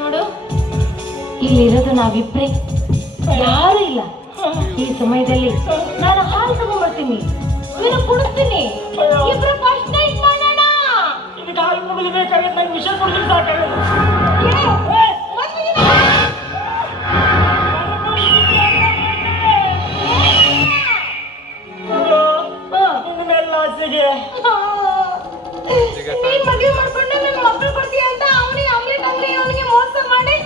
ನೋಡು, ಇಲ್ಲಿರೋದು ನಾವಿಬ್ರೆ, ಯಾರು ಇಲ್ಲ. ಈ ಸಮಯದಲ್ಲಿ ನಾನು ಹಾಲು ತಗೊಂಡ್ಬರ್ತೀನಿ, ನೀನು ಕುಡಿಸ್ತೀನಿ, ಇಬ್ರು ಫಸ್ಟ್ ನೈಟ್ ಮಾಡೋಣ. ಇದಕ್ಕೆ ಹಾಲು ಕುಡಿದು ಬೇಕಾಗತ್ತೆ, ನಂಗೆ ವಿಷ ಕುಡಿದ್ರೆ ಸಾಕಾಗಲ್ಲ. ಮದುವೆ ಮಾಡ್ಕೊಂಡೆ ನನ್ನ ಮಕ್ಕಳು ಕೊಡ್ತೀಯ ಅಂತ ಅವನಿಗೆ ಆಮ್ಲೆಟ್ ಅಂಗಡಿ ಅವನಿಗೆ ಮೋಸ ಮಾಡಿ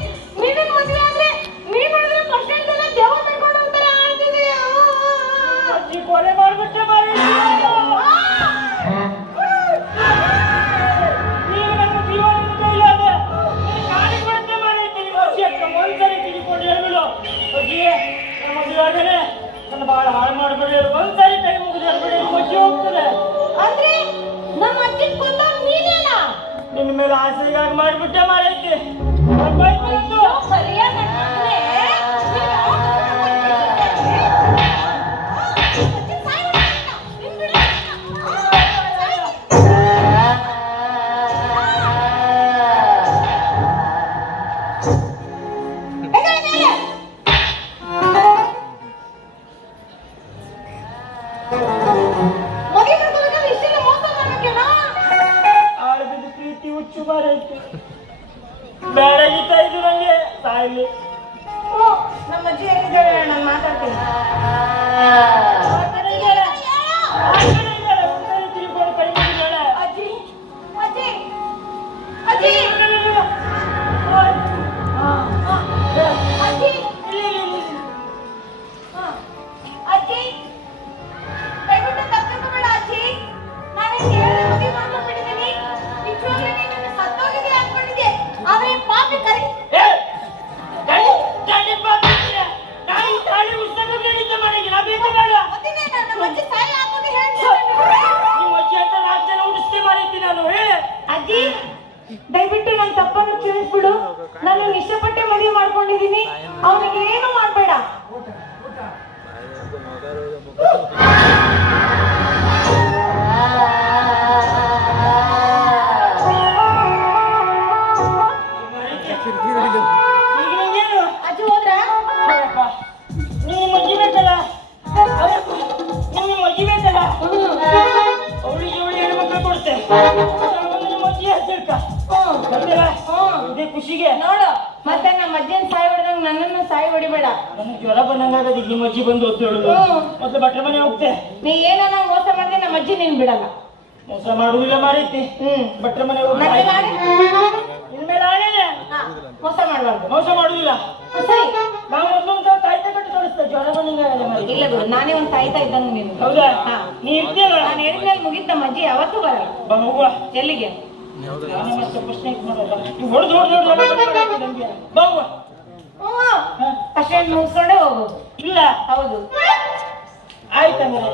ನೀನು ಮದುವೆ ಆದ್ರೆ ನೀನು ನೋಡಿದ್ರೆ ಫಸ್ಟ್ ನೈಟ್ ಎಲ್ಲ ದೇವ ಮಾಡ್ಕೊಂಡು ಹೋಗ್ತಾರೆ ಆಡ್ತಿದೆ. ಅಜ್ಜಿ ಕೊಲೆ ಮಾಡ್ಬಿಟ್ಟೆ ಮಾರಿ. ಈಗ ನನ್ನ ಜೀವನ ಕೈಲಾದೆ ಕಾಡಿ ಕೊಡುತ್ತೆ ಮಾಡಿದ್ದೀನಿ. ಅಜ್ಜಿ ಅಕ್ಕ ಒಂದ್ಸರಿ ತಿಳ್ಕೊಂಡು ಹೇಳ್ಬಿಡು, ಅಜ್ಜಿ ನನ್ನ ಮದುವೆ ಆಗನೆ ನನ್ನ ಭಾಳ ಹಾಳು ಮಾಡಬೇಡಿ, ಒಂದ್ಸರಿ ಕೈ ಮುಗಿದು ಹೇಳ್ಬೇಡಿ, ಅಜ್ಜಿ ಹೋಗ್ತದೆ. ಅಂದ್ರೆ ನಮ್ಮ ಅಜ್ಜಿ ಕೊಂದ ನೀನೇನ? ನಿನ್ನ ಮೇಲೆ ಆಸೆಗಾಗಿ ಮಾಡಿಬಿಟ್ಟೆ ಮಾಡೈತಿ. ಸರಿಯಾಗಿ ಬೇಡಗಿತ್ತ ಇದು ನಂಗೆ ಸಾಯ್ಲಿ. ನಮ್ಮ ಅಜ್ಜಿ ಹೆಂಗಿದ್ದಾಳೆ ನಾನು ಮಾತಾಡ್ತೀನಿ. ಅಜ್ಜಿ ಅಜ್ಜಿ ಅಜ್ಜಿ ಅಜ್ಜಿ ಅಜ್ಜಿ ದಯವಿಟ್ಟು ತಪ್ಪಿಸ್ಬೇಡ ಅಜ್ಜಿ. ನಾನು ಮದುವೆ ಮಾಡ್ಕೊಂಡ್ಬಿಟ್ಟಿದ್ದೀನಿ. ನಿಜವಾಗ್ಲೂ ನೀನು ಸತ್ತೋಗಿದೆ ಅನ್ಕೊಂಡಿದ್ದೆ, ಆದ್ರೆ ಪಾಪಿ ಕರೆ ಅಜ್ಜಿ. ದಯವಿಟ್ಟು ನನ್ನ ತಪ್ಪನ್ನು ಕ್ಷಮಿಸ್ಬಿಡು. ನಾನು ಇಷ್ಟಪಟ್ಟೆ ಮದುವೆ ಮಾಡ್ಕೊಂಡಿದ್ದೀನಿ, ಅವನಿಗೆ ಏನು ಮಾಡ್ಬೇಡ. ಅಜ್ಜಿ ಹೋದ್ರ ನೀನು ಮಜ್ಜಿ ಬೇಕಲ್ಲ, ನೀನು ಮಜ್ಜಿ ಬೇಕಲ್ಲ, ಅವಳಿಗೆ ಅವಳು ಹೆಣ್ಮಕ್ಳು ಕೊಡ್ತೆ, ಮಜ್ಜಿ ಹಚ್ಚಿರ್ಕ ಇದೇ ಖುಷಿಗೆ. ನೋಡು, ಮತ್ತೆ ನಮ್ಮ ಅಜ್ಜಿನ ಸಾಯಿ ಹೊಡೆದಂಗ ನನ್ನನ್ನು ಸಾಯಿ ಹೊಡಿಬೇಡ. ನನಗೆ ಜ್ವರ ಬಂದಂಗಾಗದ ಈ ಮಜ್ಜಿ ಬಂದು ಒತ್ತು ಹೇಳುದು. ಮತ್ತೆ ಬಟ್ರೆ ಮನೆ ಹೋಗ್ತೆ. ನೀ ಏನನ್ನ ಮೋಸ ಮಾಡಿದ್ರೆ ನಮ್ಮ ಅಜ್ಜಿ ನೀನ್ ಬಿಡಲ್ಲ. ಮೋಸ ಮಾಡುದಿಲ್ಲ ಮಾರೈತಿ. ಬಟ್ರೆ ಮನೆ ಇನ್ಮೇಲೆ ಆಣೇನೆ ಮೋಸ ಮಾಡಬಾರ್ದು. ಮೋಸ ಮಾಡುದಿಲ್ಲ. ಸರಿ, ನಾವು ಒಂದೊಂದು ತಾಯ್ತ ಕಟ್ಟಿ ತೋರಿಸ್ತೇವೆ, ಜ್ವರ ಬಂದಂಗಾಗಲ್ಲ. ಇಲ್ಲ ಬಿಡು, ನಾನೇ ಒಂದು ತಾಯ್ತಾ ಇದ್ದಂಗ ನೀನು. ಹೌದಾ? ನೀ ಇರ್ತೀಯಲ್ಲ, ನಾನು ಹೇಳಿದ್ಮೇಲೆ ಮುಗಿದ ನಮ್ಮ ಅಜ್ಜಿ ಯಾವತ್ತೂ ಬರಲ್ಲ. ಬಾ ಹೋಗುವ. ಎಲ್ಲಿಗೆ? ಅಷ್ಟೇ ಮುಗಿಸ್ಕೊಂಡೇ ಹೋಗೋದು. ಇಲ್ಲ ಹೌದು, ಆಯ್ತಂದ್ರೆ